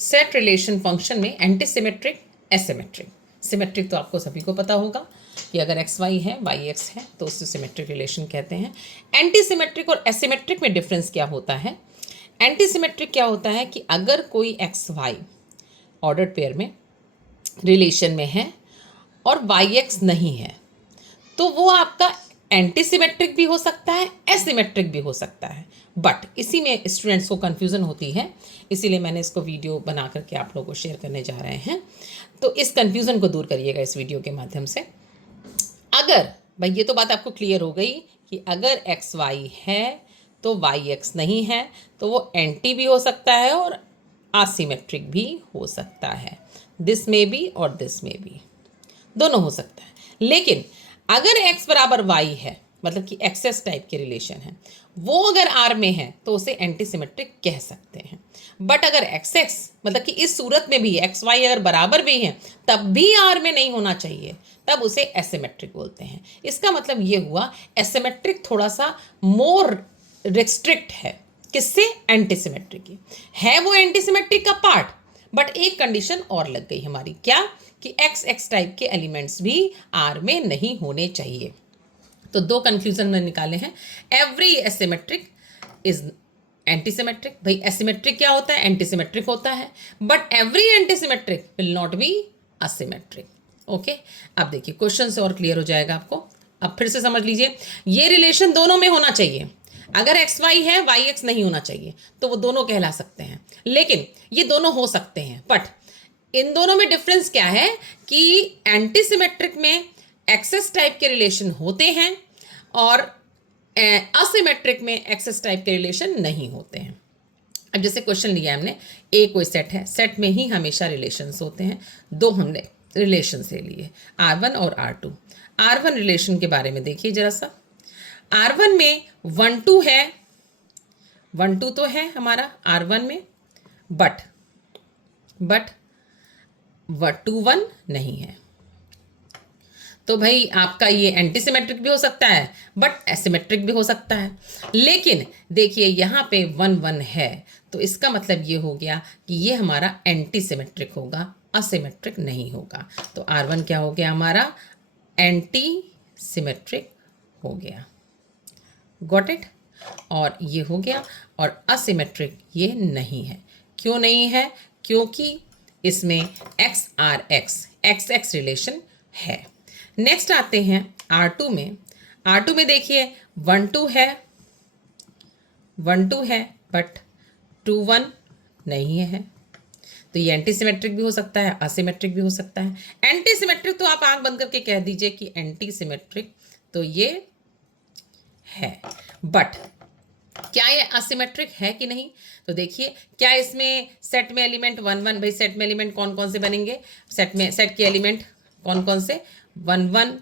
Set relation function में anti symmetric, asymmetric. Symmetric तो आपको सभी को पता होगा कि अगर एक्स वाई है, वाई एक्स है तो उससे सिमेट्रिक रिलेशन कहते हैं। एंटी सिमेट्रिक और एसिमेट्रिक में डिफरेंस क्या होता है? एंटी सिमेट्रिक क्या होता है कि अगर कोई एक्स वाई ऑर्डर्ड पेयर में रिलेशन में है और वाई एक्स नहीं है तो वो आपका एंटी सिमेट्रिक भी हो सकता है, एसिमेट्रिक भी हो सकता है। बट इसी में स्टूडेंट्स को कन्फ्यूज़न होती है, इसीलिए मैंने इसको वीडियो बना करके आप लोगों को शेयर करने जा रहे हैं। तो इस कन्फ्यूज़न को दूर करिएगा इस वीडियो के माध्यम से। अगर भाई ये तो बात आपको क्लियर हो गई कि अगर एक्स वाई है तो वाई एक्स नहीं है तो वो एंटी भी हो सकता है और आसिमेट्रिक भी हो सकता है। दिस में भी और दिस में भी, दोनों हो सकता है। लेकिन अगर x बराबर y है, मतलब कि एक्सेस टाइप के रिलेशन है, वो अगर R में है तो उसे एंटी सिमेट्रिक कह सकते हैं। बट अगर एक्स एक्स मतलब कि इस सूरत में भी एक्स वाई अगर बराबर भी हैं तब भी R में नहीं होना चाहिए, तब उसे एसिमेट्रिक बोलते हैं। इसका मतलब ये हुआ एसिमेट्रिक थोड़ा सा मोर रिस्ट्रिक्ट है, किससे? एंटी सिमेट्रिक की है, वो एंटी सिमेट्रिक का पार्ट। बट एक कंडीशन और लग गई हमारी, क्या? कि एक्स एक्स टाइप के एलिमेंट्स भी आर में नहीं होने चाहिए। तो दो कंफ्यूजन में निकाले हैं। Every asymmetric is anti symmetric. भाई एसिमेट्रिक क्या होता है? एंटी सिमेट्रिक होता है। But every anti symmetric will not be asymmetric. Okay, अब देखिए क्वेश्चन से और क्लियर हो जाएगा आपको। अब फिर से समझ लीजिए, ये रिलेशन दोनों में होना चाहिए। अगर एक्स वाई है, वाई एक्स नहीं होना चाहिए, तो वो दोनों कहला सकते हैं। लेकिन ये दोनों हो सकते हैं। बट इन दोनों में डिफरेंस क्या है कि एंटी सिमेट्रिक में एक्सेस टाइप के रिलेशन होते हैं और असिमेट्रिक में एक्सेस टाइप के रिलेशन नहीं होते हैं। अब जैसे क्वेश्चन लिया हमने, ए कोई सेट है, सेट में ही हमेशा रिलेशंस होते हैं। दो हमने रिलेशन से लिए, R1 और R2। R1 रिलेशन के बारे में देखिए जरा सा। R1 में 1 2 है, 1 2 तो है हमारा R1 में, बट 2 1 नहीं है। तो भाई आपका ये एंटी सिमेट्रिक भी हो सकता है बट एसिमेट्रिक भी हो सकता है। लेकिन देखिए यहाँ पे 1 1 है, तो इसका मतलब ये हो गया कि ये हमारा एंटी सिमेट्रिक होगा, असिमेट्रिक नहीं होगा। तो R1 क्या हो गया हमारा? एंटी सिमेट्रिक हो गया। Got it? और ये हो गया, और असिमेट्रिक ये नहीं है। क्यों नहीं है? क्योंकि इसमें x r x x x relation है। नेक्स्ट आते हैं R2 में। R2 में देखिए 1 2 है, 1 2 है बट 2 1 नहीं है। तो ये एंटी सिमेट्रिक भी हो सकता है, असिमेट्रिक भी हो सकता है। एंटी सिमेट्रिक तो आप आंख बंद करके कह दीजिए कि एंटी सिमेट्रिक तो ये है। बट क्या ये असिमेट्रिक है कि नहीं? तो देखिए, क्या इसमें सेट में एलिमेंट 1 1, भाई सेट में एलिमेंट कौन कौन से बनेंगे? सेट के एलिमेंट कौन कौन से? 1 1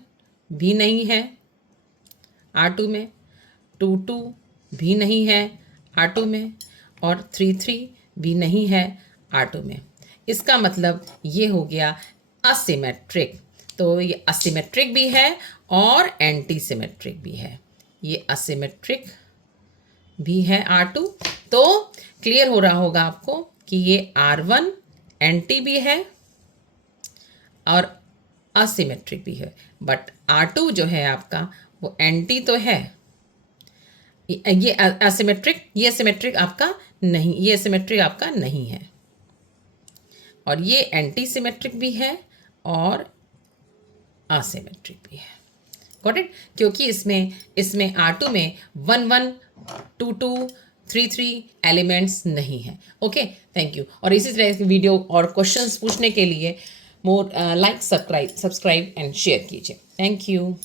भी नहीं है R2 में, 2 2 भी नहीं है R2 में, और 3 3 भी नहीं है R2 में। इसका मतलब ये हो गया असिमेट्रिक। तो ये असिमेट्रिक भी है और एंटी सिमेट्रिक भी है। ये असिमेट्रिक भी है R2। तो क्लियर हो रहा होगा आपको कि ये R1 एंटी भी है और असिमेट्रिक भी है। बट R2 जो है आपका वो एंटी तो है, ये असिमेट्रिक, ये सिमेट्रिक आपका नहीं, ये सिमेट्रिक आपका नहीं है। और ये एंटी सिमेट्रिक भी है और असिमेट्रिक भी है। Got it? क्योंकि इसमें R2 में 1 1 2 2 3 3 एलिमेंट्स नहीं है। Okay, thank you. और इसी तरह की वीडियो और क्वेश्चंस पूछने के लिए more like, subscribe and share कीजिए। Thank you.